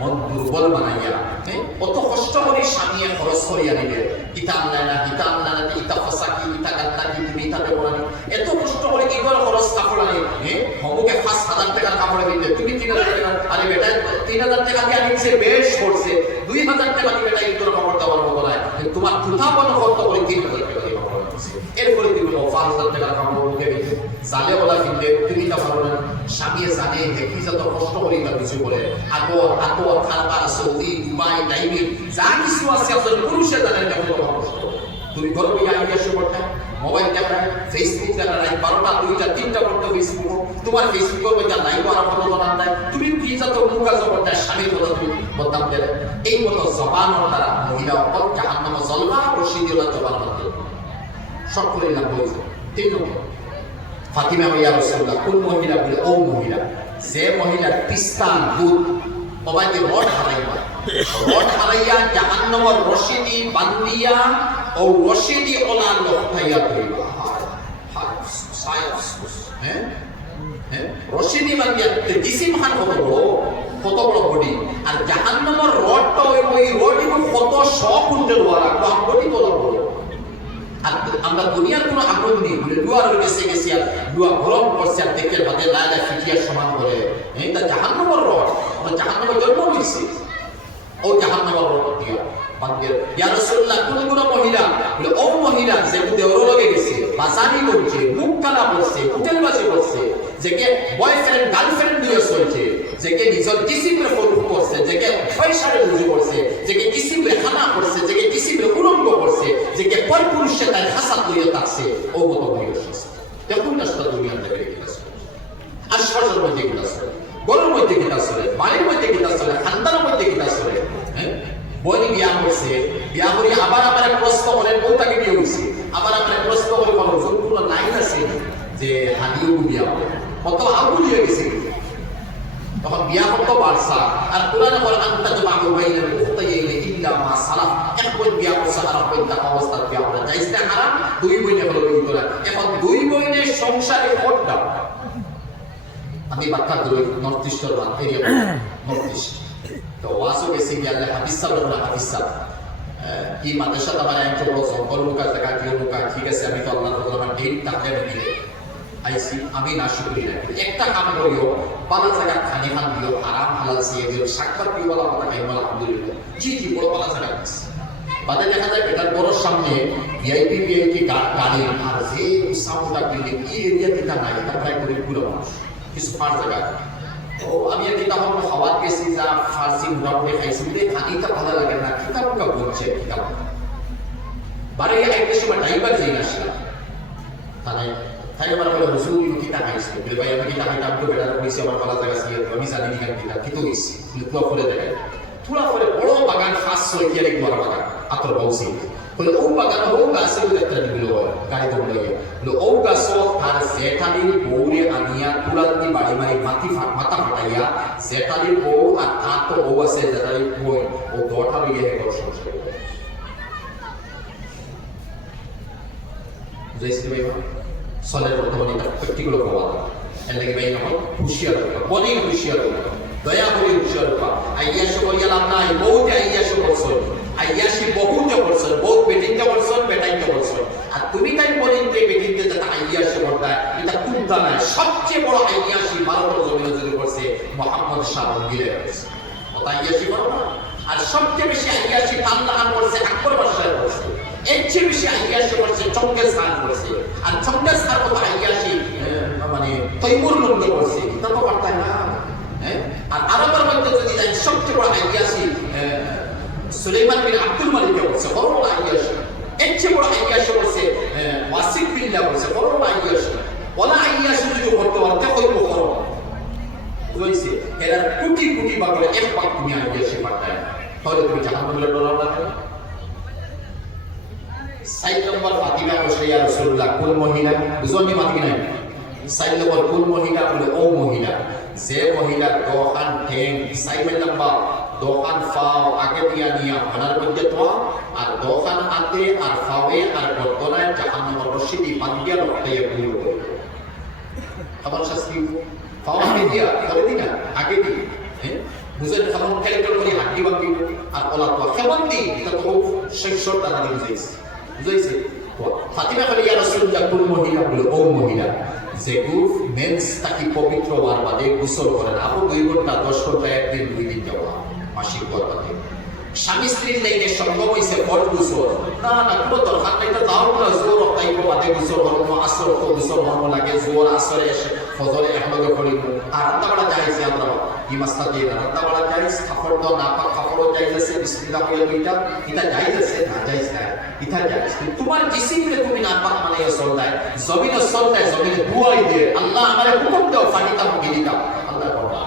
মন দুর্বল বানাইয়া অত কষ্ট করে স্বামীয়ে খরচ করিয়া নিবে, ইটা আনলাই না ইটা আনলাই না, ইটা ফসাকি ইটা গান্দাকি তুমি ইটা বেবরানি, এত কষ্ট করে ইগর খরচ কাপড় আনি হমুকে 5,000 টাকার কাপড় কিনতে তুমি 3,000 টাকা, আরে বেটা 3,000 টাকা দিয়ে আনিছে বেশ করছে, 2,000 টাকা দিয়ে বেটা ইগর কাপড় দেওয়ার মতো নাই, তোমার তুথা বন্ধ করতে করে 3,000 টাকা দিয়ে কাপড় আনছে, এরপরে তুমি 5,000 টাকার কাপড় মুখে দিতে জালে বলা কিনতে তুমি তা পারো না। স্বামী জানে দেখি যত কষ্ট করি তার কিছু বলে আগর খালপার সৌদি দুবাই ডাইভিং যা কিছু আছে আপনার পুরুষে জানেন কত কষ্ট। তুমি ঘর বইয়া আইডিয়া করতে মোবাইল দেখা ফেসবুক দেখা রাত 12টা 2টা 3টা পর্যন্ত ফেসবুক, তোমার ফেসবুকের মধ্যে লাইভ আর কোনো দোকান নাই, তুমি কি যত মুখা জগৎটা স্বামীর কথা তুমি বদনাম দেবে, এই মতো জবানের দ্বারা মহিলা অপর জাহান্নাম জ্বলবা রশিদিওয়ালা জবানের মধ্যে সকলের নাম বলছে। 3 নম্বর ফাতিমা ইয়া রাসূলুল্লাহ, কোন মহিলা বলে ও মহিলা যে মহিলা পিস্তান দুধ অবাইকে রড হারাইয়া জাহান্নামের রশিদি বান্দিয়া ও রশিদি ওলা লখাইয়া কইবা। হ্যাঁ হ্যাঁ রশিদি বান্দিয়া জিসিম খান কত বড় বডি, আর জাহান্নামের রডটা ওই রডই কত 100 কুইন্টাল ওয়ালা বডি তো বড়। আর আমরা দুনিয়ার কোনো আগুন নেই বলে দুয়ার গেছে গেছি আর দুয়া গরম করছে আর দেখে বাদে লাইলা ফিটিয়ার সমান করে এটা জাহান্নামের রড, আমরা জাহান্নামের জন্ম হয়েছি ও জাহান্নামের রড দিয়া বান্দির ইয়া রাসূলুল্লাহ কোন মহিলা বলে ও মহিলা যে দেওর লগে গেছে বাসানি করছে মুখ কালা করছে হোটেলবাসী করছে, যে কে বয়ফ্রেন্ড গার্লফ্রেন্ড দিয়ে চলছে, যে কে নিজের ডিসিপ্লিন ফলো করছে, যে কে পয়সারে রুজু করছে, যে কে ডিসিপ্লিন খানা করছে, যে কে ডিসিপ্লিন উলঙ্গ করছে, যে কে পর পুরুষে তার হাসাত লইয়া থাকছে ও মতো হয়ে এসেছে। দেখুন না সেটা দুনিয়ার থেকে কিনা চলে, আশপাশের মধ্যে কিনা চলে, গরুর মধ্যে কিনা চলে, বাড়ির মধ্যে কিনা চলে, খানদানের মধ্যে কিনা চলে। হ্যাঁ বই বিয়া করছে, বিয়া করে আবার আমার প্রশ্ন করেন বউটাকে বিয়ে হয়েছে, আবার আমার প্রশ্ন করে বলো কোনো লাইন আছে যে হাদিও বিয়া করে কত আগুন হয়ে গেছে, তখন বিয়া করতে পারছা আর কোরআনে বলে আনতা জামাউ বাইনাল উখতাইনি ইল্লা মা সালাফ, এক বই বিয়া করছে আর বই তা অবস্থা বিয়া করে যাইছে হারাম, 2 বইনে হলো বই তোলা, এখন 2 বইনের সংসারে কোডটা আমি ব্যাখ্যা করি নর্থ ইস্টের এরিয়া নর্থ ইস্ট তো ওয়াসো গেছে কি আল্লাহ হাফিজ সাহেব কি মাদ্রাসা আমার একটু বড় জঙ্গল লোকা জায়গা কি লোকা ঠিক আছে, আমি তো আল্লাহ তাআলা আমার দিন তাকে দিলে আইসি আমি না শুকরি না একটা কাম করিও পালা জায়গা খানি খান দিও আরাম হালাল সিয়ে দিও সাক্ষাৎ পিওয়ালা কথা খাইবো আলহামদুলিল্লাহ জি বড় পালা জায়গা দিচ্ছে বাদে দেখা যায় বেটার বড় সামনে ভিআইপি গাড়ি আর যে সাউন্ডটা দিলে কি এরিয়া দিতা নাই এটা প্রায় করে পুরো মানুষ কিছু পার জায়গা তো আমি আর কিতাব খাবার গেছি যা ফার্সি মোটামুটি খাইছি খানিটা ভালো লাগে না কিতাব বলছে কিতাব বারে একটা সময় ড্রাইভার যেই আসলাম তাহলে তাই আমার বলে হুজুর কিতাব খাইছি বলে ভাই আমি কিতাব খাইতাম তো বেটার করেছি আমার ভালো জায়গা ছিল আমি জানি না কিতাব কিন্তু গেছি তুলা করে দেখাই তুলা করে বড় বাগান খাস সইকিয়ার এক বড় বাগান আতর বউসি বলে ও বাগান ও গাছে একটা দিল গাড়ি তো বলে বলে ও গাছ আর জেঠালির বউরে আনিয়া তুলা দিয়ে বাড়ি মারি মাথা ফাটাইয়া জেঠালির বউ আর তার তো বউ আছে জেঠালির বই ও দটা লইয়া ঘর সংসার বুঝাইছি ভাই সলের বর্তমানে এটা প্র্যাকটিক্যাল প্রভাব এর লাগে ভাই আমার হুঁশিয়ার হবা বলি হুঁশিয়ার হবা দয়া করে হুঁশিয়ার হবা আইয়াশো বলিয়া লাভ নাই বহুত আইয়াশো বলছো আইয়াশি বহুত বলছো বহুত বেটিংটা বলছো বেটাইটা বলছো আর তুমি তাই বলেন যে বেটিংতে যেটা আইয়াশো বলতা এটা কুদ্দা না সবচেয়ে বড় আইয়াশি ভারতের জমিনে যদি করছে মোহাম্মদ শাহ রঙ্গিলে হয়েছে ওটা আইয়াশি বড় না আর সবচেয়ে বেশি আইয়াশি কান্দাহান করছে আকবর বাদশাহ করছে এর চেয়ে বেশি আইয়াশি করছে চঙ্গেজ খান করছে আর চঙ্গেজ খান মতো আইয়াশি মানে তৈমুর লগ্ন করছে এটা তো পারতাম না হ্যাঁ আর আরবের মধ্যে যদি যাই সবচেয়ে বড় আইয়াশি সুলাইমান বিন আব্দুল মালিক করছে বড় বড় আইয়াশি এর চেয়ে বড় আইয়াশি করছে ওয়াসিক বিল্লাহ করছে বড় বড় আইয়াশি ওলা আইয়াশি যদি করতে পারতে কইব করো বুঝাইছে এরা কোটি কোটি বাগলে এক পাক তুমি আইয়াশি পারতাম তাহলে তুমি জাহান্নামের ডলার না 4 নম্বর ফাতিমা ইয়া রাসূলুল্লাহ কোন মহিলা বুঝনি মাতি নাই 4 নম্বর কোন মহিলা বলে ও মহিলা যে মহিলা দোকান ঠেং 4 নম্বর দোকান ফাও আগে দিয়া নিয়া ওনার মধ্যে তো আর দোকান আতে আর ফাওয়ে আর বর্তনায় জাহান্নামের রশিদি বান্দিয়া লটাইয়া ঘুরে করে আমার শাস্তি ফাও আগে দিয়া করে দিনা আগে দি বুঝেন কেমন ক্যারেক্টার করে হাঁটি বাকি আর ওলা তো কেমন দিন এটা তো শেষর দ্বারা বুঝাইছে বুঝাইছে ফাতিমা বলে ইয়া রাসূলুল্লাহ কোন মহিলা বলে ও মহিলা যে গুফ মেন্স তাকে পবিত্র হওয়ার বাদে গোসল করে না আপু 2 ঘন্টা 10 ঘন্টা একদিন 2 দিন যাওয়া মাসিক পর্বাতে স্বামী স্ত্রীর লাইনে সঙ্গম হয়েছে বড় গোসল না না কোনো দরকার নাই এটা যাও না জোর তাই বাদে গোসল হরম আসর তো গোসল হরম লাগে জোর আসরে এসে ফজরে একলগে করিব আর রান্নাবাড়া যাইছে আমরা এই মাসটা দিয়ে রান্নাবাড়া যাইছ খাফড় দাও না পাক খাফড় যাইছে বিসমিল্লাহ কইয়া দুইটা এটা যাইছে না যাইছে না এটা যাইছে তোমার জিসিমে তুমি না পাক মানে চলতায় জমিনে চলতায় জমিনে দুয়াই দে আল্লাহ আমারে হুকুম দাও ফাটিতা মুগি দিতাম আল্লাহ বলা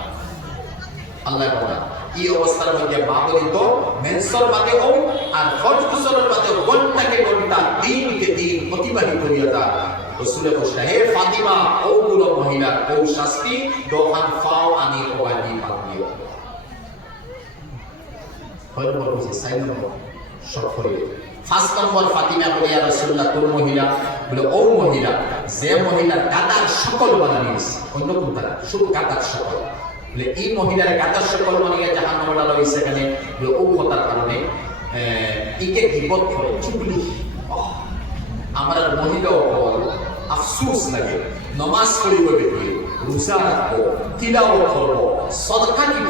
আল্লাহ বলা এই অবস্থার মধ্যে মা বলিত মেন্সর বাদে ও আর হজ গোসলের বাদে ঘন্টাকে ঘন্টা দিনকে দিন অতিবাহিত করিয়া দা রাসূলের বললেন হে ফাতিমা ও গুলো মহিলা ও শাস্তি দোহান ফাও আনি ওয়ালি পাকিও হয়তো বলছে সাইন নম্বর শর্ট করে ফার্স্ট নম্বর ফাতিমা বলে ইয়া রাসূলুল্লাহ কোন মহিলা বলে ও মহিলা যে মহিলা কাতার সকল বানানিস অন্য কোন তারা শুধু কাতার সকল বলে এই মহিলার কাতার সকল বানিয়ে জাহান্নামে ডালা হইছে এখানে বলে ও কথার কারণে ইকে গীবত করে চুগলি আমরা মহিলা আফসোস লাগে নমাজ পড়িব বেটি রোজা রাখবো তিলাওয়াত করব সদকা দিব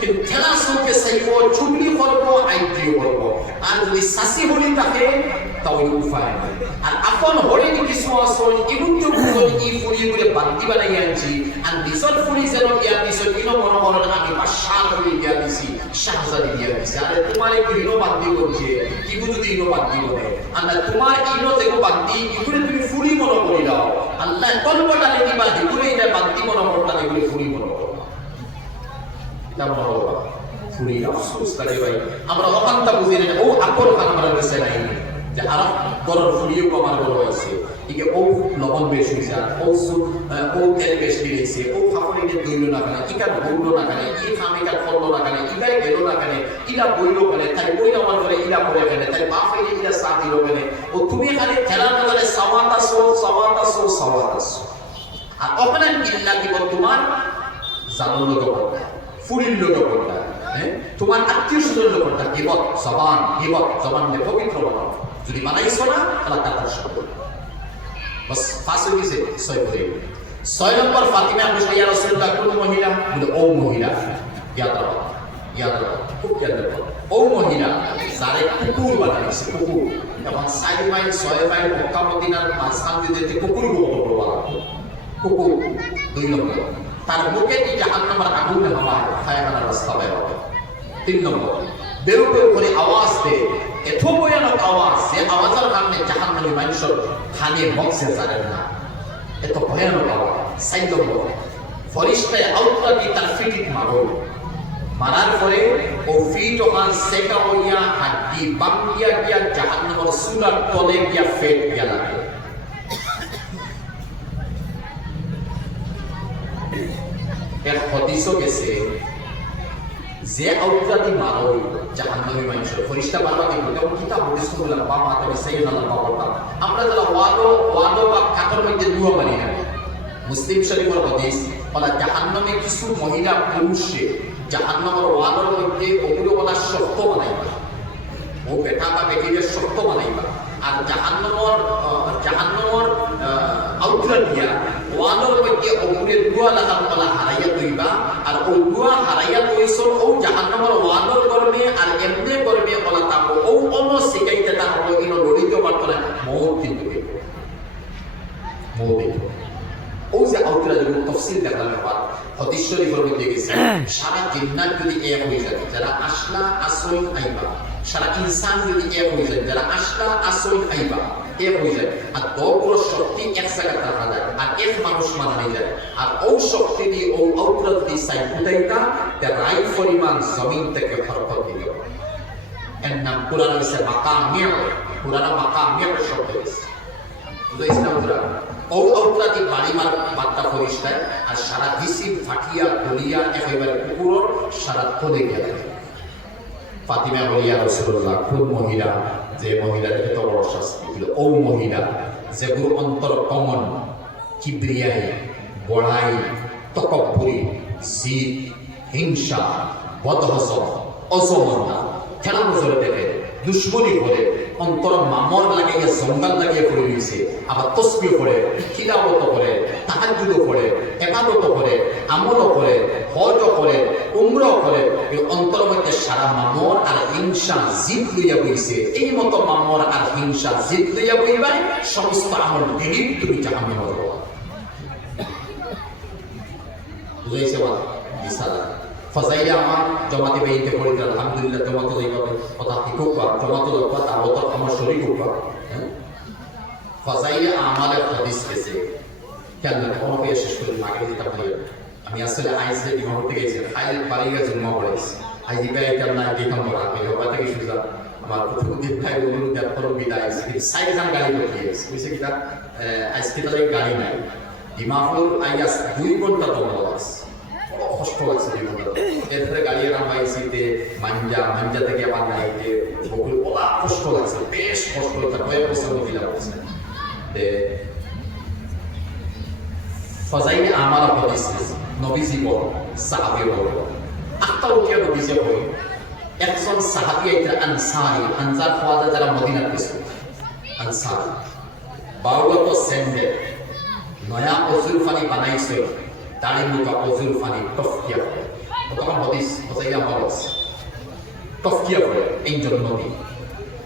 কিন্তু খেলা সঙ্গে চাইব চুগলি করব আইডিও করব আর যদি শাসি হলি থাকে তাহলে উপায় নাই আর আপন হলে কিছু আসল ইগুন্তে বুঝল ই ফুরি করে বান্তি বানাই আনছি আর নিজর ফুরি যেন দিয়া দিছো ইনো মনে মনে আমি বাদশাহ করে দিয়া দিছি শাহজাদি দিয়া দিছি আরে তোমার কি ইনো বান্তি করছে কি যদি ইনো বান্তি করে আর তোমার ইনো যেগো বান্তি ইগুরে তুমি ফুরি মনে করি দাও আল্লাহ কলবটা দিবা দিগুরে এটা বান্তি মনে করতা এগুলো ফুরি মনে করো এটা মনে করো ফুরি আফসোস করে ভাই আমরা অকান্তা বুঝি না ও আপন খান আমরা বেঁচে নাই যে আর গরর ফুরিয়ে আমার বড় হয়েছে একে ও লবণ বেশ হয়েছে ও তেল বেশ দিয়েছে ও খাপড়িকে দইল না কেন ইকার বললো না কেন ই খামিকার ফললো না কেন ইকাই গেল না কেন ইলা বইলো কেন তাই বই আমার করে ইলা করে কেন তাই বাপ হয়ে ইলা সাথ দিল কেন ও তুমি খালি খেলার মধ্যে সাওয়াতাসো আর ওখানে ইল্লা দিব তোমার জানুর লোক করতা ফুরির লোক করতা তোমার আত্মীয় স্বজনের লোক করতা গিবত জবান পবিত্র বানাও যদি বানাইছো না তাহলে কাতার শব্দ বাস ফাঁস হয়ে গেছে 6 নম্বর ফাতিমা বলছে ইয়া রাসূলুল্লাহ কোন মহিলা বলে ও মহিলা ইয়াদ রাখো খুব ইয়াদ রাখো ও মহিলা যারে কুকুর বানাইছে কুকুর এখন 4 মাইল 6 মাইল মক্কা মদিনার মাঝখান দিয়ে যেতে কুকুর কুকুর 2 নম্বর তার মুখে কি জাহান্নামের আগুন হাওয়া খায়খানার রাস্তা বের হবে 3 নম্বর বেরোবে করে আওয়াজ দেয় এত ভয়ানক আওয়াজ যে আওয়াজের কারণে জাহান্নামী মানুষের খানে বক্সে যাবেন না এত ভয়ানক আওয়াজ 4 নম্বর ফরিস্তায় আউটটা দিয়ে তার ফিটিক মারার পরে ও ফিট ওখান সেকা হইয়া হাড্ডি বাঙ্গিয়া গিয়া জাহান্নামের সুলার তলে গিয়া ফেট গিয়া লাগে এর হদিসও গেছে যে আউটরাতি মারো জাহান্নামী মানুষের ফরিস্তা মারবা দিব যেমন কিতাব হদিস বললাম বাবা তবে সাইয়েদানা বাবা আমরা যারা ওয়াদো বা কাতর মধ্যে দুয়া মানি না মুসলিম শরীফের হদিস বলা জাহান্নামে কিছু মহিলা পুরুষে জাহান্নামের ওয়াদর মধ্যে ওগুলো বলা শক্ত বানাইবা ও বেটা বা বেটিদের শক্ত বানাইবা আর জাহান্নামের আউটরা দিয়া ওয়াদর মধ্যে ওগুলো দুয়া লাগাম বলা হারাইয়া দইবা আর ও দুয়া হারাইয়া দইছো ও জাহান্নামের ওয়াদর করবে আর এমনি করবে বলা তাকো ও অন্য শিখাইতে তার হলো ইনো লড়িতে পারতো না মৌত কিন্তু মৌত ও যে আউটরা যদি তাফসীর দেখানোর পর হাদিস শরীফের মধ্যে গেছে সারা জিন্নাত যদি এক হয়ে যায় যারা আসলা আসল আইবা সারা ইনসান যদি এক হয়ে যায় যারা আসলা আসল আইবা এক হয়ে যায় আর দৌড় শক্তি এক জায়গায় রাখা যায় আর এক মানুষ মারা যায় আর ও শক্তি দিয়ে ও আউটরা যদি সাইড উঠাইতা তার রাইট পরিমাণ জমিন থেকে হরকত দিল এর নাম কোরআন হইছে মাকামিয়া কোরআন মাকামিয়া শব্দ হইছে বুঝাইছে না ও আউটরাতি বাড়ি বার্তা ফরিস্তায় আর সারা জিসিম ফাটিয়া গলিয়া একেবারে কুকুর সারা তলে গেলে ফাতিমা বলিয়া রাসূলুল্লাহ কোন মহিলা যে মহিলার এত বড় শাস্তি দিল ও মহিলা যে গুরু অন্তর কমন কিবরিয়াই বড়াই তকব্বুরি জিদ হিংসা বদহজম, অজমনা, খেলা নজরে দেখে, দুশ্মনী করে, অন্তর মামর লাগিয়ে জঙ্গাল লাগিয়ে করে দিয়েছে, আবার তসবিহ করে, খিলাবত করে, তাহাজ্জুদ করে, ইবাদত করে, আমল করে, হজ করে, উমরা করে, এই অন্তর মধ্যে সারা মামর আর হিংসা জিদ লইয়া বইছে। এই মতো মামর আর হিংসা জিদ লইয়া বইবাই সমস্ত আমল দিলিপ তুমি জাহান্নামে হবো। বুঝাইছে বা বিশালা ফজাইয়া আমার জমাতে বেইতে পড়ি আলহামদুলিল্লাহ জমাত এইভাবে কথা শিখুক বা জমাত কথা আবতর আমার শরীর হোক বা ফজাইয়া আমাদের হাদিস গেছে কেন কোনো পেয়ে শেষ করে আগে দিতে পারি। আমি আসলে আইসে দিমা হতে গেছি খাইল বাড়িয়ে জন্ম পড়েছি আইজি বেড়াই কেমন না দেখাম বড় আমি হবা থেকে সুজা আমার কুতুবুদ্দিন ভাই অনুরোধ দেওয়ার পর বিদায় সাইড গান গাড়ি করতে গেছি বুঝছে কিনা আজকে তাদের গাড়ি নাই ডিমাপুর আইয়াস 2 ঘন্টা দমল আছে কষ্ট লাগছে এরপরে গাড়ি নামাইছিতে মাঞ্জা থেকে আবার নাইতে বকুল ওলা কষ্ট লাগছে বেশ কষ্ট হচ্ছে কয়েক বছর মহিলা বলছে ফজাইলে আমার হদিস নবীজি বল সাহাবী বল আত্মাউকিয়া নবীজি বল একজন সাহাবী এটা আনসারী আনসার খাওয়া যারা মদিনার কিছু আনসারী বাউলত সেন্ডে নয়া অজুর পানি বানাইছে দাড়ি মুখা অজুর পানি টফকিয়া করে তখন হদিস ফজাইলে আমার টফকিয়া করে এই জন্য নবী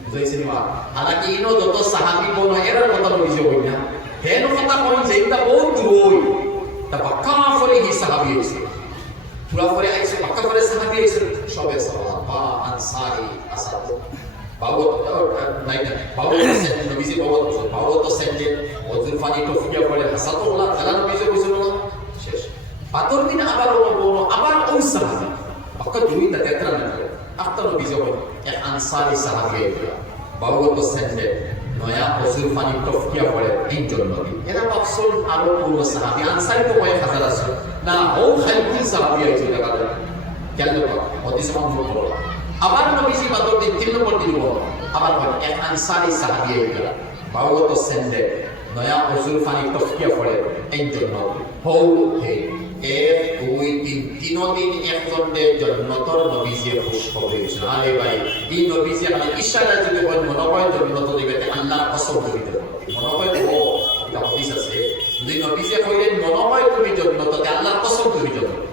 বুঝাইছেন মা হালাকি ইনো যত সাহাবী বল এর কথা নবীজি বল না হেন কথা কোন যেটা বহুত দূর তা পাক্কা করে হি সাহাবী হইছে পুরা করে আইছে পাক্কা করে সাহাবী হইছে সবে সাহাবা আনসারী আসাদ বাউত নাই না বাউত সেন নবীজি বাউত সেন যে ওজুর পানি টফিয়া করে হাসাত ওলা খেলা নবীজি কইছিল না শেষ পাতর দিন আবার বলো আবার ওই সাহাবী পাক্কা দুই তা তেতরা না আত্মা নবীজি বল এক আনসারী সাহাবী বাউত সেন যে নয়া ওজুর পানি টফকিয়া পড়ে এই জন্য এরা অফসর আরো পূর্ব সাহাবী আনসারী তো কয়েক হাজার আছে না ও খালিকুল সাহাবী আছে দেখা যায় কেন হদিস মানব করো আবার নবীজি বাদর দিন 3 নম্বর দিন বলো আবার বলে এক আনসারী সাহাবী এরা বাউত সেন্ডে নয়া ওজুর পানি টফকিয়া পড়ে এই জন্য হৌ হে এক দুই তিন দিন একজনের জন্নতর নবীজি পুষ্প হয়েছিল আরে ভাই এই নবীজি আমি ইশারা যদি বল মনোবয় জন্নত দিবে আল্লাহ কসম করিতে মনোবয় দেব এটা হাদিস আছে যদি নবীজি কইলেন মনোবয় তুমি জন্নততে আল্লাহ কসম তুমি জন্নত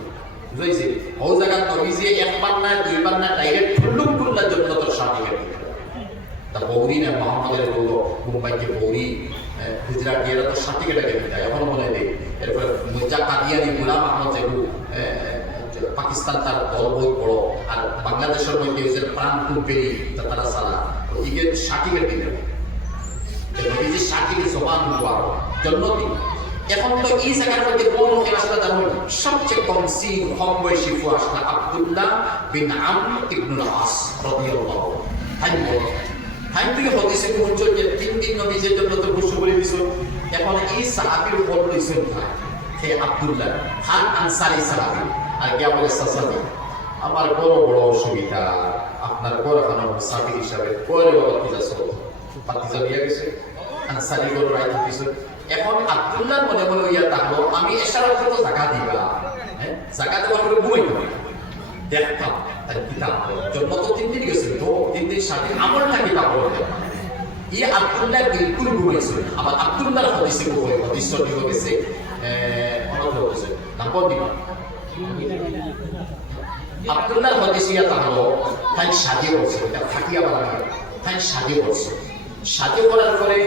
বুঝাইছে ও জায়গা নবীজি একবার না দুইবার না ডাইরেক্ট ফুল্লুল্লাহ জন্নতর সার্টিফিকেট তা বৌরি না মোহাম্মদের বলল মুম্বাইকে বৌরি গুজরাট এরা তো সার্টিফিকেট আগে দিতে এখন মনে নেই এরপর মুজা কাদিয়ানি গোলাম আহমদ যেগু পাকিস্তান তার দল বহুত বড় আর বাংলাদেশের মধ্যে হচ্ছে প্রাণ কুম্পেরি তারা সালা ওদিকে সার্টিফিকেট দিলেন নবীজি সার্টিফিকেট জমা হওয়ার জন্য দিন এখন তো এই জায়গার মধ্যে কোন আসলে জানুন সবচেয়ে কম সিং কম বয়সী ফুয়াসলা আব্দুল্লাহ বিন আমর ইবনুল আস রাদিয়াল্লাহু আনহু হাই থেকে হদিসে পৌঁছল যে 3 দিন নবীজির জন্য তো ঘোষণা করে দিছিল এখন এই সাহাবীর উপর রইছেন না হে আব্দুল্লাহ খান আনসারী সাহাবী আর কে বলে সাসাদি আমার বড় বড় অসুবিধা আপনার বড় খানা মুসাফির হিসাবে পরে বাবা কি যাচ্ছে পাতিজা দিয়ে গেছে আনসারী বড় রাইতে কিছু এখন আব্দুল্লাহ মনে মনে ইয়া তাহলো আমি ইশারা করতে যাকাত দিবা হ্যাঁ যাকাত দেওয়ার পরে ঘুমাই যাবে দেখতাম তার কিতাব জন্ম তো 3 দিন গেছিল তো 3 দিন সাথে আমলটা কিতাব পড়তে এই আব্দুল্লাহ বিলকুল ঘুমাইছিল আবার আব্দুল্লাহর হাদিসে বলে হাদিস শরীফ গেছে অনন্ত হয়েছে নাম্বার দিবা আব্দুল্লাহর হাদিসে ইয়া হলো তাই শাদি করছে এটা ফাটিয়া বানানো তাই শাদি করছে শাদি করার পরে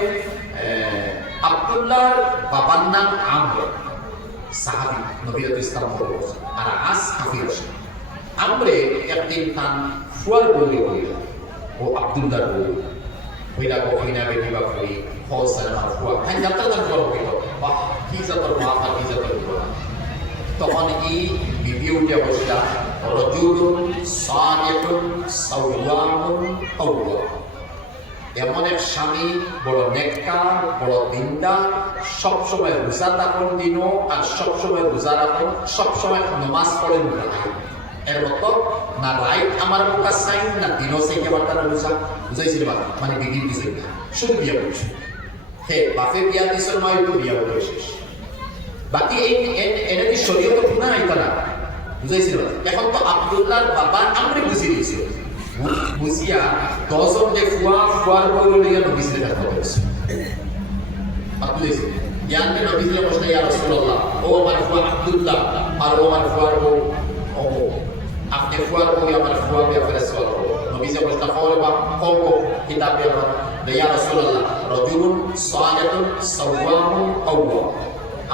আব্দুল্লাহর বাবার নাম আমর সাহাবী নবী ইসলাম বলছে আর আস কাফির আমরে একদিন তান ফুয়ার বলে হইল ও আব্দুল্লাহর বউ হইলা কইনা বেটি বা কই ফসল আর ফুয়া খান যাত্রা তার বড় হইল বাহ কি যাতর মা আর কি যাতর তখন এই বিবি উঠে বসলা রাজুলুন সালিহুন সাওয়ামুন আওয়া এমন এক স্বামী বড় নেককার বড় দিনদার সবসময় রোজা থাকুন দিনও আর সবসময় রোজা রাখুন সবসময় নামাজ পড়েন এর মতো না রাইট আমার বোকা সাইন না দিনও সাইকে বার্তা রোজা বুঝাইছিল মানে বিধি দিছিল না শুধু বিয়া করছে হে বাপে বিয়া দিছিল নয় তো বিয়া করে শেষ বাকি এই এনে কি শরীয়ত গুনাহ আইতা না বুঝাইছিল এখন তো আব্দুল্লাহর বাবা আমরে বুঝিয়ে দিয়েছিল বুঝিয়া 10 জন যে ফুয়ার বইল লিয়া নবীজির কাছে বলেছে আব্দুল্লাহ জ্ঞান কে নবীজির বসে ইয়া রাসূলুল্লাহ ও আমার ফুয়া আব্দুল্লাহ আর ও আমার ফুয়ার বউ ও আপনি ফুয়ার বউ আমার ফুয়া বিয়া ফেরেছল নবীজি বসে কওরে বা কওবো কিতাবে আমার ইয়া রাসূলুল্লাহ রাজুলুন সালিহুন সাওয়ামুন আওয়াম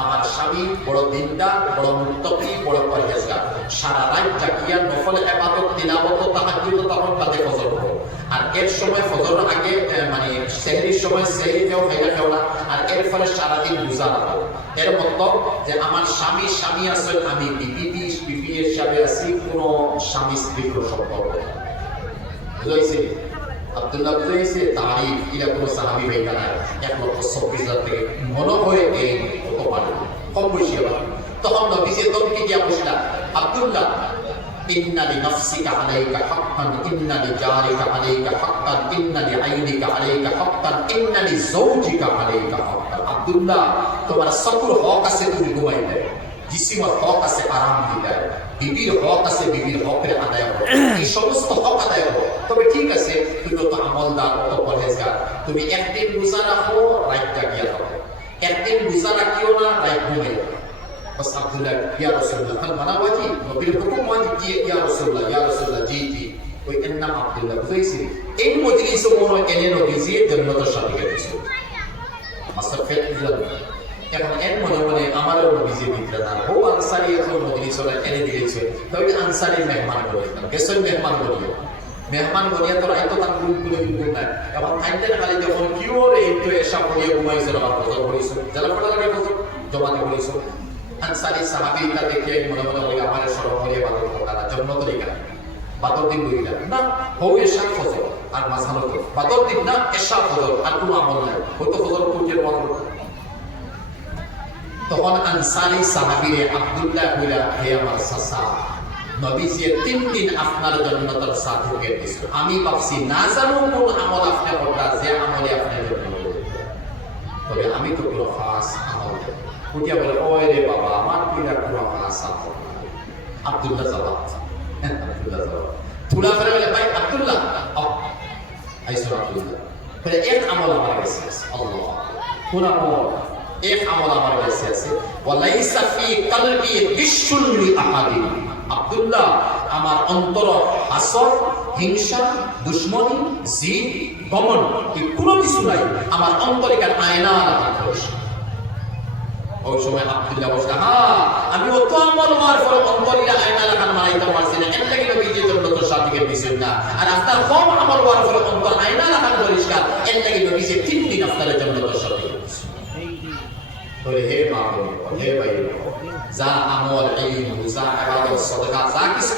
আমার স্বামী বড় দিনদার বড় মুত্তাকি বড় পরহেজগার সারা রাত জাগিয়া নফল ইবাদত তিলাওয়াত তাহাজ্জুদ তখন তাতে ফজর পড়ে আর এর সময় ফজর আগে মানে সেহরির সময় সেহরি কেউ খাইলা খাওয়া আর এর ফলে সারা দিন রোজা রাখা এর মতলব যে আমার স্বামী আছে আমি বিবি হিসাবে আছি কোনো স্বামী স্ত্রীর সম্পর্ক বুঝাইছে আব্দুল্লাহ বুঝাইছে তারিফ এটা কোনো সাহাবী ভাই না 1,24,000 থেকে মনে হয় এই কত পারে কম বেশি আবার তখন নবীজি তোকে গিয়া বসলা আব্দুল্লাহ ইন্না লিনাফসিকা আলাইকা হাক্কান ইন্না লিজারিকা আলাইকা হাক্কান ইন্না লিআইনিকা আলাইকা হাক্কান ইন্না লিজাওজিকা আলাইকা হাক্কান আব্দুল্লাহ তোমার সকল হক আছে তুমি ঘুমাইলে জিসিমের হক আছে আরাম দিতে বিবির হক আছে বিবির হকের আদায় করো এই সমস্ত হক আদায় করো তবে ঠিক আছে তুমি তো আমলদার তো পরহেজগার তুমি একদিন রোজা রাখো রাত জাগিয়া থাকো একদিন রোজা রাখিও না রাত ঘুমাইও बस अब्दुल्लाह या रसूलुल्लाह फल मना वाजी नबी हुकुम वाजी जी या रसूलुल्लाह जी कोई इन्ना अब्दुल्लाह फैसी इन मजलिस मोनो एने नबी जी जन्नत शादी के रसूल মাসফেত ইলাল এখন এর মনে মনে আমারও নবীজি দিতে না ও আনসারী এখন মজলিস ওরা এনে দিয়েছে তবে আনসারী মেহমান করে কেসন মেহমান করিও মেহমান বনিয়া তো রাইতো তার গুণ গুণ না এখন খাইতে খালি যখন কিও রে তো এসা করিয়ে ঘুমাইছে না ফজর করিছো জালা পড়া লাগে ফজর জমাতে করিছো আনসারী সাহাবীটা দেখে মনে মনে ওই আমার সরব হয়ে বাদর করা জন্নত লেখা বাদর দিন বইলা না হো এসা ফজর আর মাঝানো তো বাদর দিন না এসা ফজর আর কোনো আমল নাই হয়তো ফজর পূর্বের মত তখন আনসারী সাহাবীরে আব্দুল্লাহ কইলা হে আমার চাচা নবীজি 3 দিন আপনার জান্নাতের সার্টিফিকেট দিছিল আমি ভাবছি না জানো কোন আমল আপনি করতা যে আমলে আপনি জান্নাত তবে আমি তো পুরো খাস আমল উঠিয়া বলে ওই রে বাবা আমার কিনা পুরো খাস আমল আব্দুল্লাহ জবাব থোড়া ফেলে বলে ভাই আব্দুল্লাহ আইসো আব্দুল্লাহ বলে এক আমল আমার কাছে আছে আল্লাহ কোন আমল এক আমল আমার কাছে আছে ওয়ালাইসা ফি কলবি গিশুন লি আহাদিন আব্দুল্লাহ আমার অন্তর হাসদ হিংসা দুশমনী জিদ গমন এই কোনো কিছু নাই আমার অন্তরিকার আয়না রাখা ওই সময় আব্দুল্লাহ বলছে হ্যাঁ আমি অত আমল হওয়ার পর অন্তরিকা আয়না রাখার মারাইতে পারছি না এর লাগে নবী যে জন্য সার্টিফিকেট দিয়েছেন না আর আপনার কম আমল হওয়ার পর অন্তর আয়না রাখার পরিষ্কার এর লাগে নবী যে 3 দিন আপনার জন্য সার্টিফিকেট দিয়েছেন বলে হে মা হে ভাই যা আমল ইলম যা ইবাদত সাদাকা যা কিছু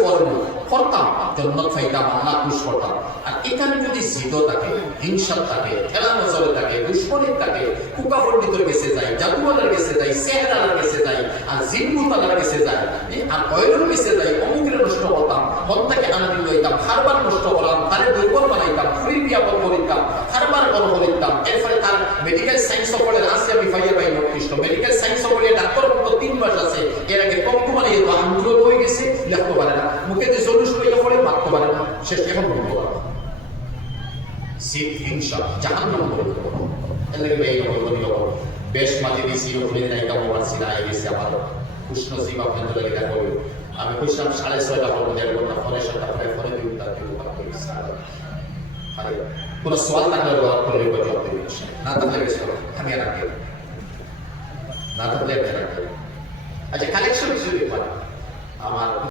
করতাম জান্নাত পাইতাম আল্লাহ খুশ করতাম আর এখানে যদি জিদ থাকে হিংসা থাকে খেলা নজরে থাকে দুশমনী থাকে কুকা পণ্ডিতের কাছে যায় জাদুওয়ালার কাছে যায় সেহরার কাছে যায় আর জিনমুতালার কাছে যায় আর কয়রের কাছে যায় অমুকের নষ্ট করতাম মনটাকে আনন্দ হইতাম খারবার নষ্ট করতাম তারে দুর্বল বানাইতাম ফুরি বিয়া করিতাম খারবার বল করিতাম এরপরে তার মেডিকেল সায়েন্স পড়ে আসছে আমি ফাইয়া পাই নকৃষ্ট মেডিকেল সায়েন্স পড়ে ডাক্তার পড়তে 3 মাস আছে এর আগে কম মানে আন্দোলন হয়ে গেছে লিখতে পারে না মুখে যে জলুস কইয়া পড়ে মারতে পারে না শেষ এখন বলতে পারে সিদ হিংসা জাহান্নাম বলে এর লাগে এই বলি বেশ মাঝে দিছি ওখানে নাই কাম করছি না এই গেছে আমার উষ্ণ জীব আপনাদের লাগে দেখা হলো আমি কইছিলাম 6:30 পর্যন্ত দেড় ঘন্টা ফোনে সাথে ফোনে দিই তার কইছি আরে কোনো সওয়াল থাকলে জবাব করলে জবাব দিই না থাকলে আমি আর রাখি না থাকলে আচ্ছা কালেকশন কিছু আমার